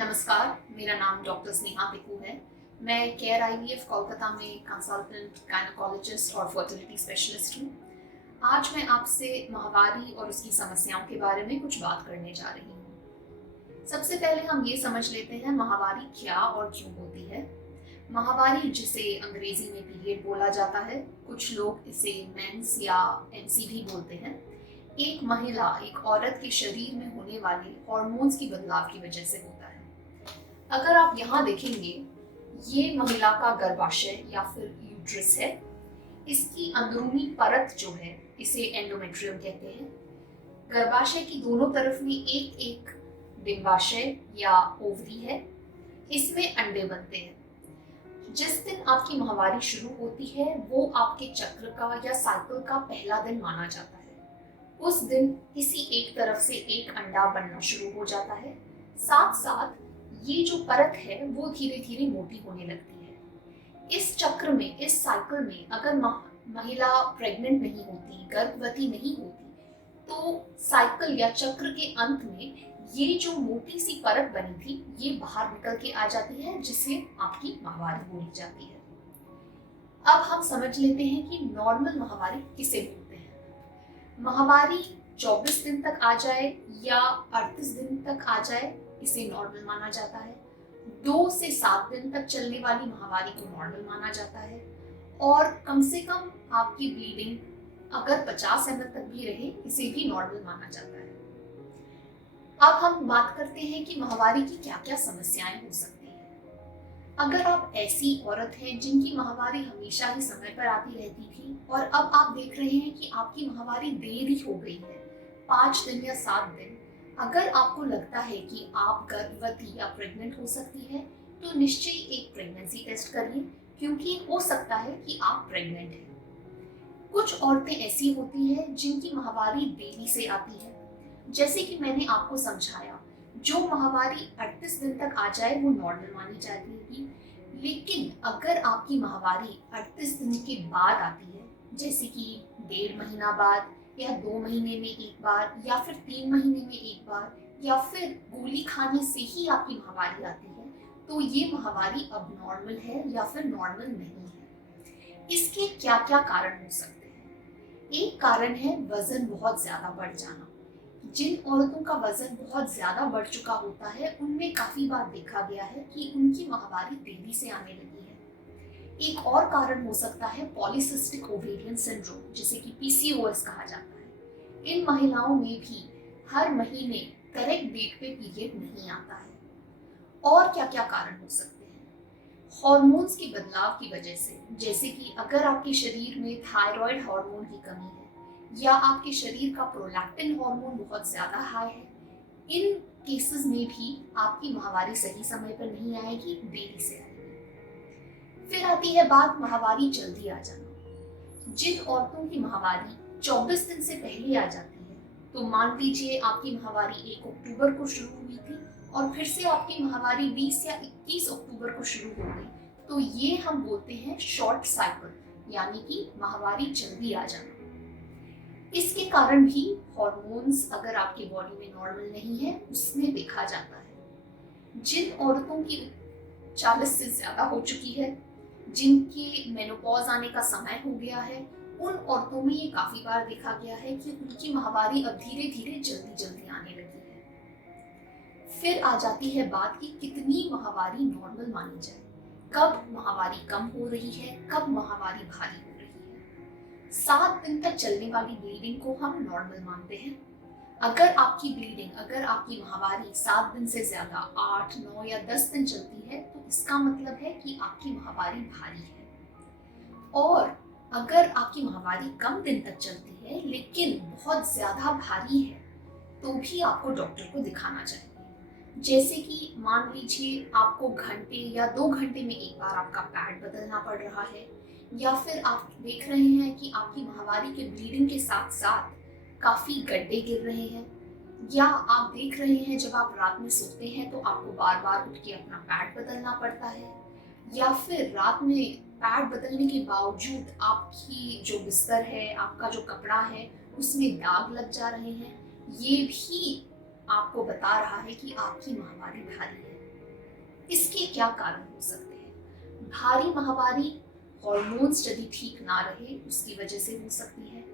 नमस्कार, मेरा नाम डॉक्टर स्नेहा पिकू है। मैं केयर आईवीएफ कोलकाता में कंसल्टेंट गायनेकोलॉजिस्ट और फर्टिलिटी स्पेशलिस्ट हूँ। आज मैं आपसे माहवारी और उसकी समस्याओं के बारे में कुछ बात करने जा रही हूँ। सबसे पहले हम ये समझ लेते हैं माहवारी क्या और क्यों होती है। माहवारी, जिसे अंग्रेजी में पीरियड बोला जाता है, कुछ लोग इसे मेंस या एमसी भी बोलते हैं, एक महिला, एक औरत के शरीर में होने वाले हार्मोन्स की बदलाव की वजह से होता है। अगर आप यहाँ देखेंगे, ये महिला का गर्भाशय या फिर यूट्रस है। इसकी अंदरूनी परत जो है, इसे एंडोमेट्रियम कहते हैं। गर्भाशय की दोनों तरफ में एक एक डिंबाशय या ओवरी है। इसमें अंडे बनते हैं। जिस दिन आपकी माहवारी शुरू होती है वो आपके चक्र का या साइकिल का पहला दिन माना जाता है। उस दिन किसी एक तरफ से एक अंडा बनना शुरू हो जाता है। साथ साथ ये जो परत है वो धीरे धीरे मोटी होने लगती है। इस चक्र में, इस साइकिल में अगर महिला प्रेग्नेंट नहीं होती, गर्भवती नहीं होती, तो साइकिल या चक्र के अंत में ये जो मोटी सी परत बनी थी ये बाहर निकल के आ जाती है, जिसे आपकी माहवारी बोली जाती है। अब हम समझ लेते हैं कि नॉर्मल माहवारी किसे बोलते हैं। माहवारी 24 दिन तक आ जाए या 38 दिन तक आ जाए, इसे नॉर्मल माना जाता है। 2 से 7 दिन तक चलने वाली माहवारी को नॉर्मल माना जाता है। और कम से कम आपकी ब्लीडिंग अगर 50 ml तक भी रहे, इसे भी नॉर्मल माना जाता है। अब हम बात करते हैं कि माहवारी की क्या क्या समस्याएं हो सकती हैं। अगर आप ऐसी औरत हैं जिनकी माहवारी हमेशा ही समय पर आती रहती थी और अब आप देख रहे हैं कि आपकी माहवारी देरी हो गई है, 5 दिन या 7 दिन, अगर आपको लगता है कि आप गर्भवती या प्रेग्नेंट हो सकती है, तो निश्चय एक प्रेगनेंसी टेस्ट करिए, क्योंकि हो सकता है कि आप प्रेग्नेंट हैं। कुछ औरतें ऐसी होती हैं जिनकी माहवारी देरी से आती है। जैसे कि मैंने आपको समझाया, जो माहवारी 38 दिन तक आ जाए वो नॉर्मल मानी जाती है। लेकिन अगर आपकी माहवारी 38 दिन के बाद आती है, जैसे कि 1.5 महीना बाद या 2 महीने में एक बार या फिर 3 महीने में एक बार या फिर गोली खाने से ही आपकी माहवारी आती है, तो ये माहवारी अब नॉर्मल है या फिर नॉर्मल नहीं है। इसके क्या क्या कारण हो सकते हैं। एक कारण है वजन बहुत ज्यादा बढ़ जाना। जिन औरतों का वजन बहुत ज्यादा बढ़ चुका होता है, उनमें काफी बार देखा गया है कि उनकी माहवारी तेजी से आने लगी है। एक और कारण हो सकता है पॉलीसिस्टिक ओवेरियन सिंड्रोम, जिसे कि पीसीओएस कहा जाता है। इन महिलाओं में भी हर महीने करेक्ट डेट पे पीरियड नहीं आता है। और क्या क्या कारण हो सकते हैं। हार्मोन्स के बदलाव की वजह से, जैसे कि अगर आपके शरीर में थायराइड हार्मोन की कमी है या आपके शरीर का प्रोलैक्टिन हार्मोन बहुत ज्यादा हाई है, इन केसेस में भी आपकी माहवारी सही समय पर नहीं आएगी, देरी से आएगी। फिर आती है बात माहवारी जल्दी आ जाना। जिन औरतों की माहवारी 24 दिन से पहले आ जाती है, तो मान लीजिए आपकी माहवारी 1 अक्टूबर को शुरू हुई थी और फिर से आपकी माहवारी 20 या 21 अक्टूबर को शुरू हो गई, तो ये हम बोलते हैं शॉर्ट साइकिल, यानी कि माहवारी जल्दी आ जाना। इसके कारण भी हॉर्मोन्स अगर आपके बॉडी में नॉर्मल नहीं है, उसमें देखा जाता है। जिन औरतों की 40 से ज्यादा हो चुकी है, जिनकी मेनोपॉज आने का समय हो गया है, उन औरतों में ये काफी बार देखा गया है कि उनकी माहवारी अब धीरे धीरे जल्दी जल्दी आने लगी है। फिर आ जाती है बात कि कितनी माहवारी नॉर्मल मानी जाए, कब माहवारी कम हो रही है, कब माहवारी भारी हो रही है। 7 दिन तक चलने वाली ब्लीडिंग को हम नॉर्मल मानते हैं। अगर आपकी ब्लीडिंग, अगर आपकी माहवारी 7 दिन से ज्यादा 8, 9 या 10 दिन चलती है, तो इसका मतलब है कि आपकी माहवारी भारी है। और अगर आपकी माहवारी कम दिन तक चलती है लेकिन बहुत ज्यादा भारी है, तो भी आपको डॉक्टर को दिखाना चाहिए। जैसे कि मान लीजिए आपको घंटे या 2 घंटे में एक बार आपका पैड बदलना पड़ रहा है, या फिर आप देख रहे हैं कि आपकी माहवारी के ब्लीडिंग के साथ साथ काफी गड्ढे गिर रहे हैं, या आप देख रहे हैं जब आप रात में सोते हैं तो आपको बार बार उठ के अपना पैड बदलना पड़ता है, या फिर रात में पैड बदलने के बावजूद आपकी जो बिस्तर है, आपका जो कपड़ा है, उसमें दाग लग जा रहे हैं, ये भी आपको बता रहा है कि आपकी माहवारी भारी है। इसके क्या कारण हो सकते हैं? भारी माहवारी हॉर्मोन्स यदि ठीक ना रहे उसकी वजह से हो सकती है।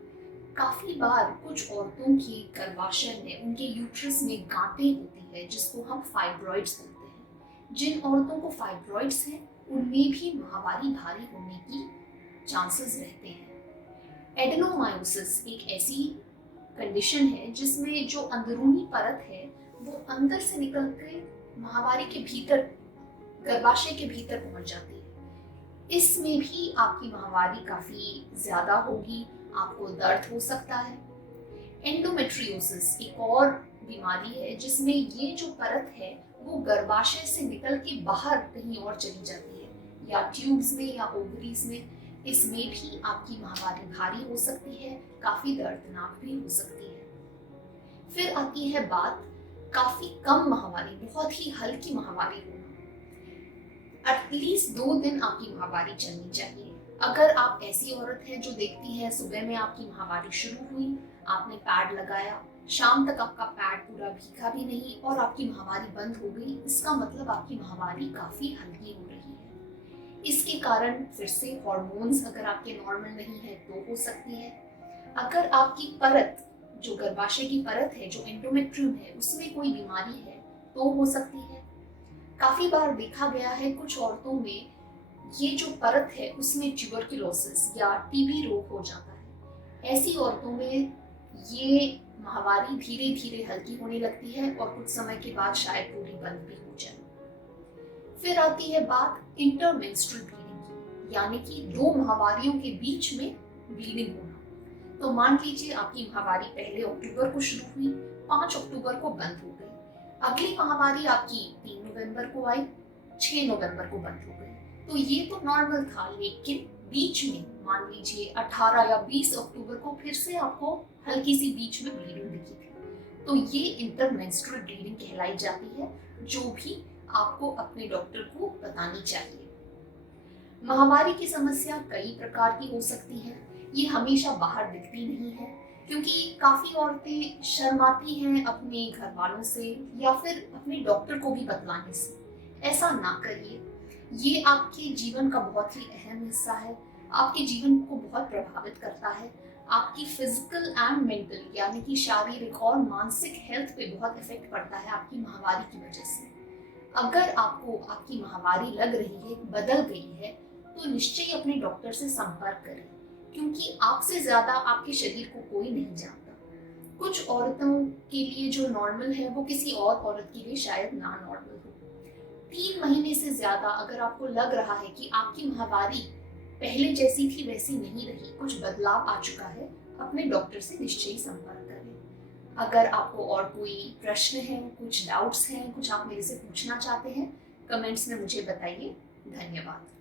काफी बार कुछ औरतों के गर्भाशय में, उनके यूट्रस में गांठें होती है जिसको हम फाइब्रॉइड्स बोलते हैं। जिन औरतों को फाइब्रॉइड्स हैं उनमें भी माहवारी भारी होने की चांसेस रहते हैं। एडेनोमायोसिस एक ऐसी कंडीशन है जिसमें जो अंदरूनी परत है वो अंदर से निकल के माहवारी के भीतर, गर्भाशय के भीतर पहुंच जाती है। इसमें भी आपकी माहवारी काफी ज्यादा होगी, आपको दर्द हो सकता है। एंडोमेट्रियोसिस एक और बीमारी है जिसमें ये जो परत है वो गर्भाशय से निकल के बाहर कहीं और चली जाती है, या ट्यूब्स में या ओवरीज में। इसमें भी आपकी माहवारी भारी हो सकती है, काफी दर्दनाक भी हो सकती है। फिर आती है बात काफी कम माहवारी, बहुत ही हल्की माहवारी होना। एटलीस्ट 2 दिन आपकी माहवारी चलनी चाहिए। अगर आप ऐसी औरत है जो देखती है सुबह में आपकी माहवारी शुरू हुई, आपने पैड लगाया, शाम तक आपका पैड पूरा भीगा भी नहीं और आपकी माहवारी बंद हो गई, इसका मतलब आपकी माहवारी काफी हल्की हो रही है। इसके कारण फिर से हॉर्मोन्स अगर आपके नॉर्मल नहीं है तो हो सकती है। अगर आपकी परत, जो गर्भाशय की परत है, जो एंडोमेट्रियम है, उसमें कोई बीमारी है तो हो सकती है। काफी बार देखा गया है कुछ औरतों में ये जो परत है उसमें ट्यूबरकुलोसिस या टीबी रोग हो जाता है। ऐसी औरतों में ये माहवारी धीरे धीरे हल्की होने लगती है और कुछ समय के बाद शायद पूरी बंद भी हो जाए। फिर आती है बात इंटरमेंस्ट्रुअल ब्लीडिंग की, यानी कि 2 माहवारियों के बीच में ब्लीडिंग होना। तो मान लीजिए आपकी माहवारी 1 अक्टूबर को शुरू हुई, 5 अक्टूबर को बंद हो गई। अगली माहवारी आपकी 3 नवंबर को आई, 6 नवंबर को बंद हो गई। तो ये तो नॉर्मल था, लेकिन बीच में मान लीजिए 18 या 20 अक्टूबर को फिर से आपको हल्की सी बीच में ब्लीडिंग दिखी थी। तो ये इंटरमेंस्ट्रुअल ब्लीडिंग कहलाई जाती है, जो भी आपको अपने डॉक्टर को बतानी चाहिए। माहवारी की समस्या कई प्रकार की हो सकती है, ये हमेशा बाहर दिखती नहीं है, क्योंकि काफी औरतें शर्माती हैं अपने घर वालों से या फिर अपने डॉक्टर को भी बतलाने से। ऐसा ना करिए, ये आपके जीवन का बहुत ही अहम हिस्सा है, आपके जीवन को बहुत प्रभावित करता है। आपकी फिजिकल एंड मेंटल, यानी कि शारीरिक और मानसिक हेल्थ पे बहुत इफेक्ट पड़ता है आपकी माहवारी की वजह से। अगर आपको आपकी माहवारी लग रही है, बदल गई है, तो निश्चय अपने डॉक्टर से संपर्क करें, क्योंकि आपसे ज्यादा आपके शरीर को कोई नहीं जानता। कुछ औरतों के लिए जो नॉर्मल है वो किसी और औरत के लिए शायद ना नॉर्मल हो। 3 महीने से ज्यादा अगर आपको लग रहा है कि आपकी माहवारी पहले जैसी थी वैसी नहीं रही, कुछ बदलाव आ चुका है, अपने डॉक्टर से निश्चय संपर्क करें। अगर आपको और कोई प्रश्न है, कुछ डाउट्स हैं, कुछ आप मेरे से पूछना चाहते हैं, कमेंट्स में मुझे बताइए। धन्यवाद।